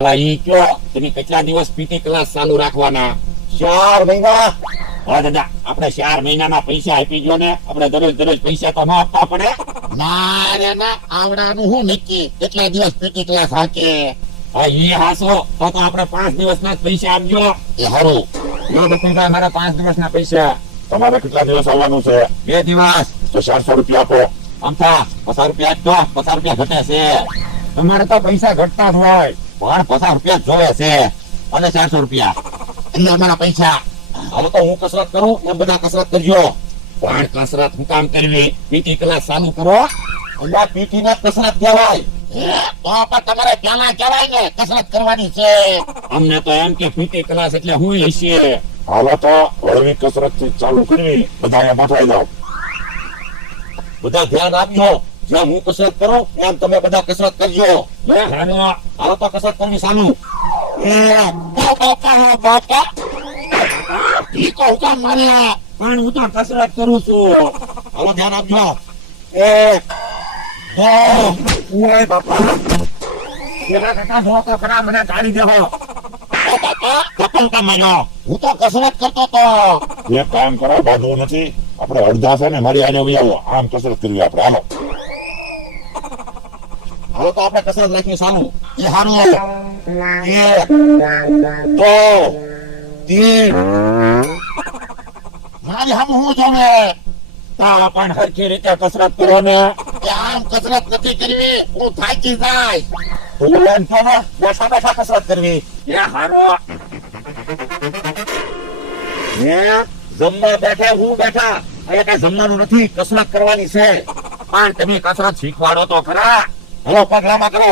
ઈ કયો તમે કેટલા દિવસ પીટી ક્લાસ ચાલુ રાખવાના? 4 મહિના. હા દાદા, આપણે 4 મહિનાના પૈસા આપી ગયો ને, આપણે દરરોજ પૈસા તો ન આપવા પડે? ના રે ના, આવડાનું હું નક્કી કેટલા દિવસ પીટી ક્લાસ હાકે? હા ઈ હાસો તો આપણે 5 દિવસના જ પૈસા આપજો. એ હારું. યો બકુલભાઈ, મારા 5 દિવસના પૈસા. તમારે કેટલા દિવસ આવવાનું છે? 2 દિવસ. તો 400 રૂપિયા આપો. અમથા 50 રૂપિયા તો 50 રૂપિયા ઘટે છે. તમારે તો પૈસા ઘટતા જ હોય, પણ 50 રૂપિયા જ જોવે છે. અને 400 રૂપિયા એટલે અમારા પૈસા. હવે તો હું કસરત કરું એમ બધા કસરત કરજો. પણ કસરત હું કામ કરવી? પીટી ક્લાસ ચાલુ કરો. એટલે પીટી ને કસરત કહેવાય. તો પણ તમારે પેલા કહેવાય ને કસરત કરવાની છે. અમને તો એમ કે પીટી ક્લાસ એટલે હું હશે. હાલો તો હળવી કસરત થી ચાલુ કરવી. બધા બેઠાઈ જાઓ. બધા ધ્યાન આપજો. જેમ હું કસરત કરું એમ તમે બધા કસરત કરજો. હાલો તો કસરત કરવી ચાલુ. બાપા ઈ કહું કામ મારે. પણ હું તો કસરત કરું છું. હાલો ધ્યાન આપજો. 1 2 ઓય બાપા, પેલા કાકા જો તો ખરા, મને કાઢી દેવો. કપલ કામ માર્યો. હું તો કસરત કરતો તો. એક કામ કરો, બાંધવું નથી. આપણે અડધા છે ને મારી આને આવો, આમ કસરત કરવી આપણે. હાલો હાલો તો આપણે કસરત રાખીએ ચાલુ. એ હારું. 1 2 3 મારી સામે હું જોવે. તા પણ હરખી રીતે કસરત કરો ને. કે આમ કસરત નથી કરવી, હું થાકી જાય. તું એમ કહો ને, બેઠા બેઠા કસરત કરવી. એ હારો. જમવા બેઠે હું બેઠા. અહીંયા કઈ જમવાનું નથી, કસરત કરવાની છે. પણ તમે કસરત શીખવાડો તો ખરા. હાલો પગ લાંબા કરો.